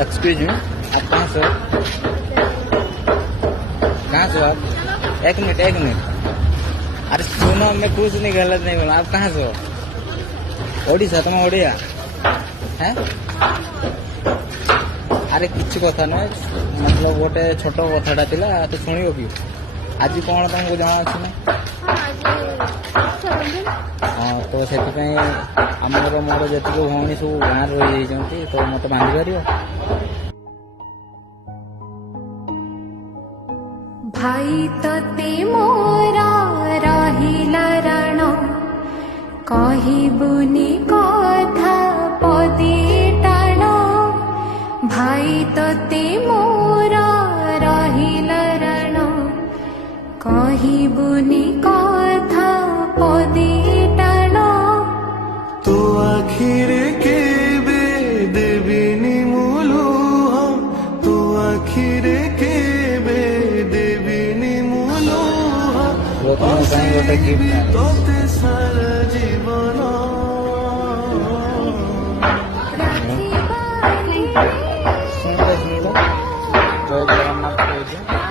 Excuse me, आप कहाँ से हो? कहाँ से हो आप? एक मिनट एक मिनट। अरे सुनो, मैं कुछ नहीं गलत नहीं बोला। आप कहाँ से हो? ओडिशा, तुम ओडिया है? अरे किसी कथा ना, मतलब गोटे छोट कथाटा थिला तो शुणियो कि आज कौन तुमको जଣା अच्छी ना? हाँ, तो से आमर मोर जी भौणी सब गाँव रही तो मत बांधि पार। भाई तते मोरा रहिला रण कहिबुनि कथा पदे टाण। भाई तते मोरा रहिला रण कहिबुनि कथा पदे टाण। तो आखिरे केबे देविनी मुलुह, तो आखिरे केबे देविनी मुलुह, तोते सारा जीवन। जय जगन्नाथ।